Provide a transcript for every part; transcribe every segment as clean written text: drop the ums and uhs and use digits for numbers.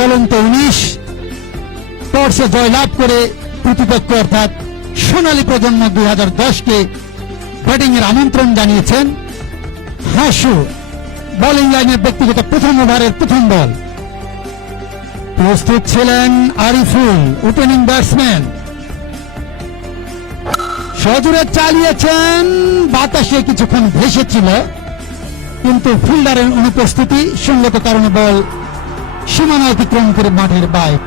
চলন্ত 19 টর্চে জয়লাভ করে প্রতিপক্ষ অর্থাৎ সোনালী প্রজন্ম 2010-কে ব্যাটিং এর আমন্ত্রণ জানিয়েছেন। হাসু বোলিং লাইনের ব্যক্তিগত প্রথম ওভারের প্রথম বল। প্রস্তুত ছিলেন আরিফুল, ওপেনিং ব্যাটসম্যান। সজোরে চালিয়েছেন, বাতাসে কিছুক্ষণ ভেসেছিল, কিন্তু ফিল্ডারের অনুপস্থিতি সঙ্গত কারণে বল সীমানা অতিক্রম করে মাঠের বাইরে।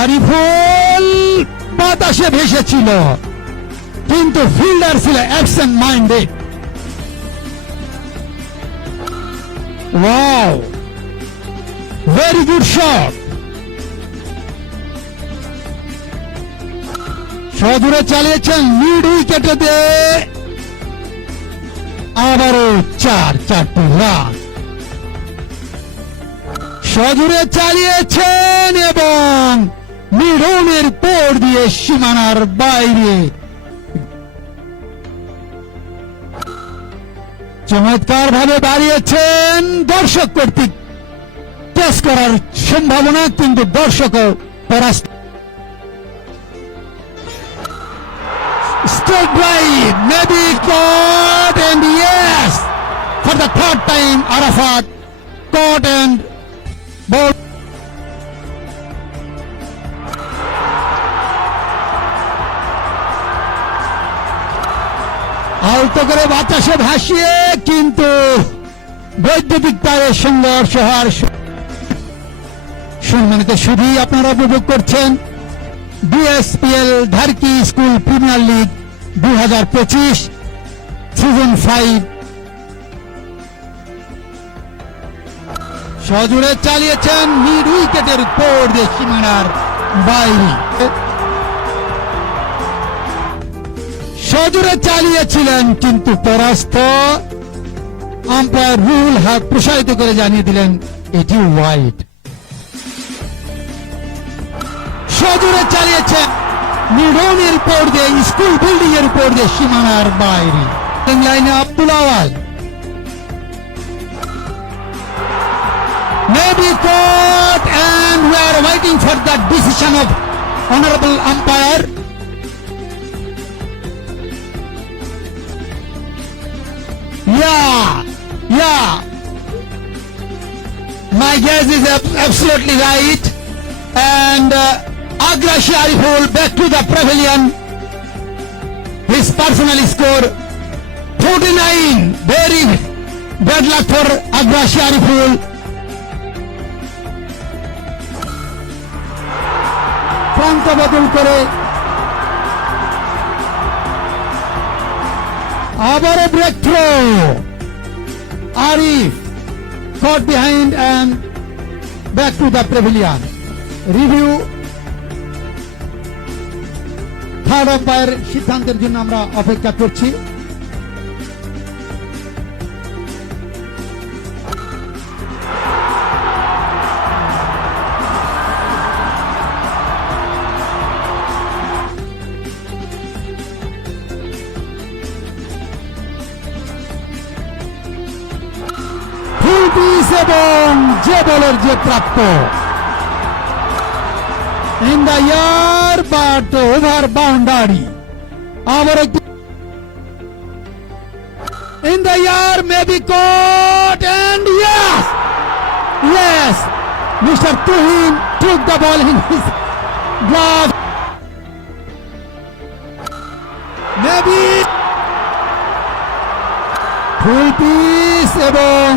আরিফুল বাতাসে ভেসেছিল, কিন্তু ফিল্ডার ছিল absent minded. Wow, very good shot. সদূরে চালিয়েছেন, মিড উইকেটে দিয়ে আবারও 4টি রান। সজোরে চালিয়েছেন এবং মিডনের পর দিয়ে সীমানার বাইরে। চমৎকার ভাবে বাড়িয়েছেন, দর্শক কর্তৃক টেস্ট করার সম্ভাবনা, কিন্তু দর্শকও পরাস্ত। Straight drive, maybe caught and yes, for the third time Arafat caught and ball. আলতো করে বাতাসে ভাসিয়ে, কিন্তু বৈদ্যুতিক তারের সংঘর্ষ হওয়ার। সম্মানিত শুধুই আপনারা উপভোগ করছেন বিএসপিএল Dharki school premier league 2025 season 5। সজোরে চালিয়েছেন, মিড উইকেটের উপর দিয়ে সীমানার বাইরে। সজোরে চালিয়েছিলেন, কিন্তু পরাস্ত। আম্পায়ার রুল হাত প্রসারিত করে জানিয়ে দিলেন এটি ওয়াইড। সজোরে চালিয়েছেন, মিডনের উপর দিয়ে, স্কুল বিল্ডিং এর উপর দিয়ে সীমানার বাইরে। লাইনে আব্দুল আওয়াল, maybe caught, and we are waiting for the decision of honorable umpire. Yeah, my guess is absolutely right, and Agrashi Ariful back to the pavilion. His personal score 49. Very bad luck for Agrashi Ariful. প্রান্ত বদল করে আবারও breakthrough. Arif caught behind and back to the pavilion. Review, third umpire সিদ্ধান্তের জন্য আমরা অপেক্ষা করছি। এবং যে বলের যে প্রাপ্য in the year, but over boundary. আবার একটু in the year, maybe caught, and yes, Mr. Tuhin took the ball in his glove. Maybe full piece এবং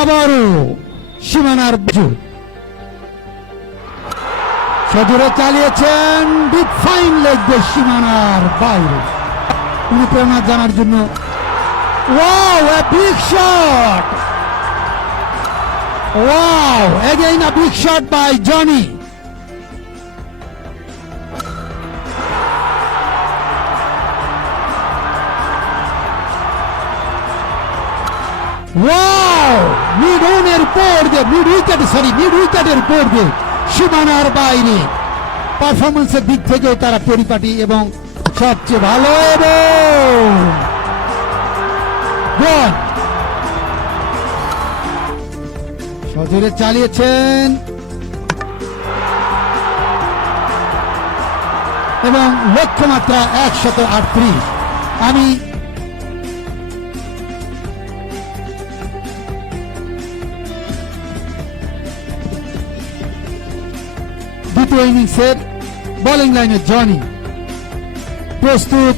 আবারও সীমানার বাজু। সজোরে চালিয়েছেন, ডিপ ফাইন লেগ দিয়ে সীমানার বাইরে। অনুপ্রেরণা জানার জন্য wow, a big shot. Wow, again a big shot by Johnny. Wow, mid উইকেটের উপর দিয়ে সীমানার বাইরে পারফরমেন্সের দিক থেকেও তারা পরিপাটি এবং সবচেয়ে ভালো এবং গোল। সজোরে চালিয়েছেন এবং লক্ষ্যমাত্রা 138। আমি দ্বিতীয় ইনিংসের বোলিং লাইনে জনি প্রস্তুত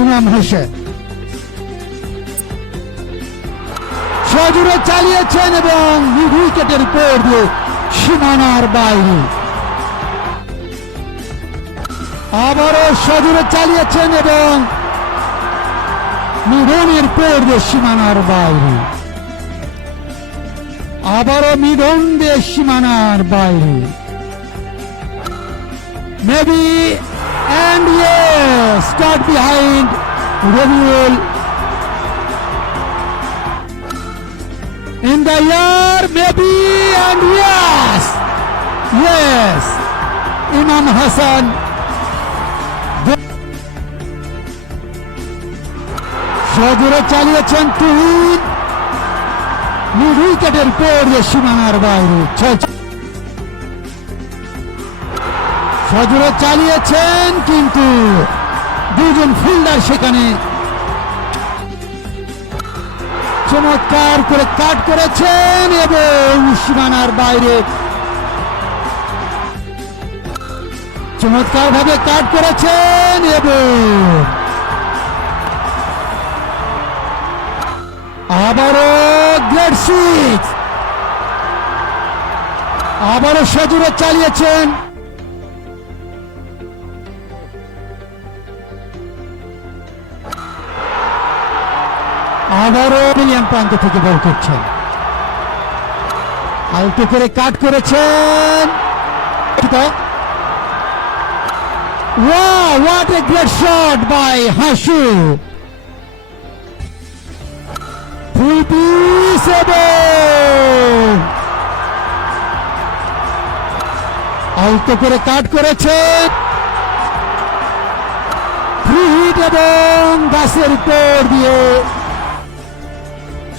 ইমাম হোসেন সজোরে চালিয়েছেন এবং মিড উইকেটের উপর দিয়ে সীমানার বাইরে আবারও সজোরে চালিয়েছেন এবং মিডনের উপর দিয়ে সীমানার বাইরে আবারও মিডন দিয়ে সীমানার বাইরে maybe and yes, got behind Rabiul in the air, maybe and yes, Imam Hassan সজোরে চালিয়েছেন তুহিন মিড উইকেটের উপর দিয়ে সীমানার বাইরে সজোরে চালিয়েছেন কিন্তু দুজন ফিল্ডার সেখানে চমৎকার করে কাট করেছেন এবং সীমানার বাইরে চমৎকার ভাবে কাট করেছেন এবং আবারও গ্রেট সিক্স আবারও সজোরে চালিয়েছেন আবারও মিলিয়ন প্রান্ত থেকে বল করছেন আলতো করে কাট করেছেন Wow, what a great shot by Hashu. Full piece এবং আলতো করে কাট করেছেন ফ্রি হিট এবং গাছের উপর দিয়ে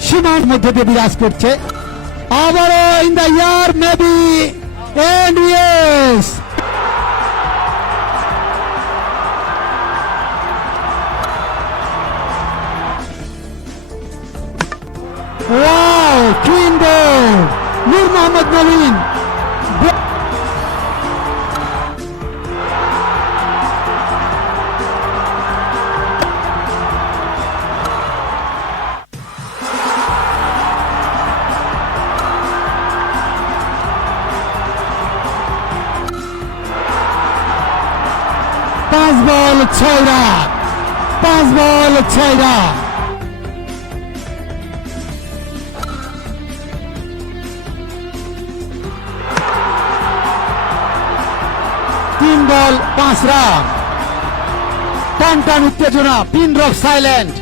সীমার মধ্যে দিয়ে বিরাজ করছে আবারও in the year maybe and yes wow clean ball Noor Mohammad নবীন পাঁচ বল 6 রান 5 বল 6 রান তিন বল 5 রান টান উত্তেজনা পিন ড্রপ সাইলেন্ট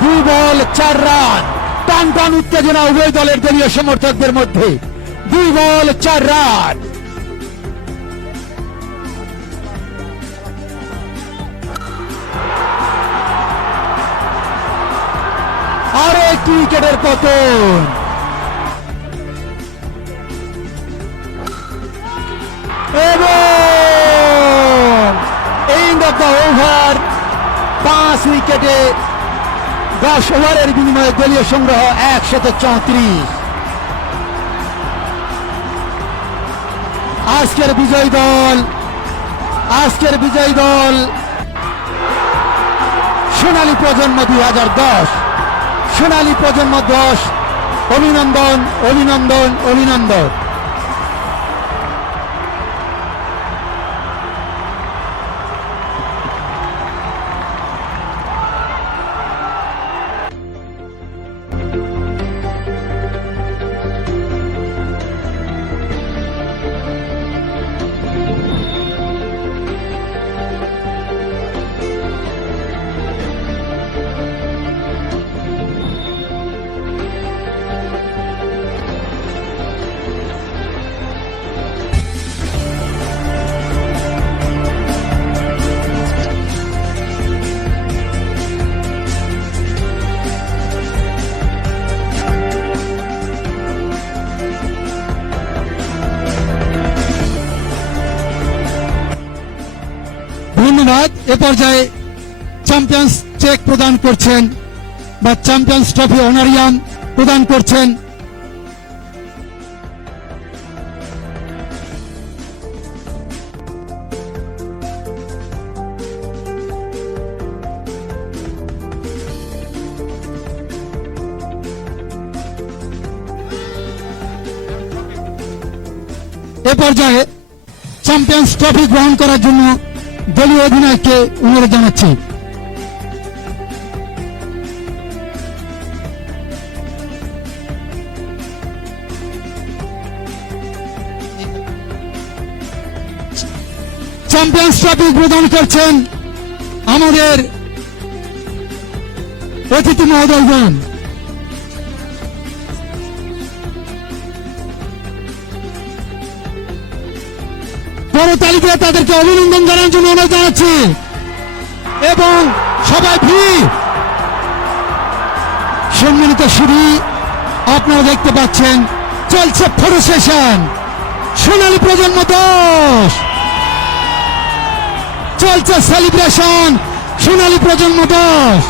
দুই বল 4 রান টান উত্তেজনা উভয় দলের দলীয় সমর্থকদের মধ্যে 2 বল 4 রান আরো একটি উইকেটের পতন এবং এন্ড অফ দ্য ওভার 5 উইকেটে 10 ওভারের বিনিময়ে দলীয় সংগ্রহ 134। আজকের বিজয়ী দল সোনালী প্রজন্ম 2010 সোনালী প্রজন্ম 10 অভিনন্দন এ পর্যায়ে চ্যাম্পিয়ন্স চেক প্রদান করছেন বা চ্যাম্পিয়ন্স ট্রফি অনারিয়াম প্রদান করছেন এ পর্যায়ে চ্যাম্পিয়ন্স ট্রফি গ্রহণ করার জন্য দলীয় অধিনায়ককে অনুরোধ জানাচ্ছি। চ্যাম্পিয়ন্স ট্রফি প্রদান করছেন আমাদের অতিথি মহোদয়গণ। করতালিতে তাদেরকে অভিনন্দন জানানোর জন্য অনুরোধ জানাচ্ছি এবং সবাই ভিড়। সম্মানিত শুধু আপনারা দেখতে পাচ্ছেন চলছে ফটো সেশন। সোনালী প্রজন্ম 10 চলছে সেলিব্রেশন। সোনালী প্রজন্ম 10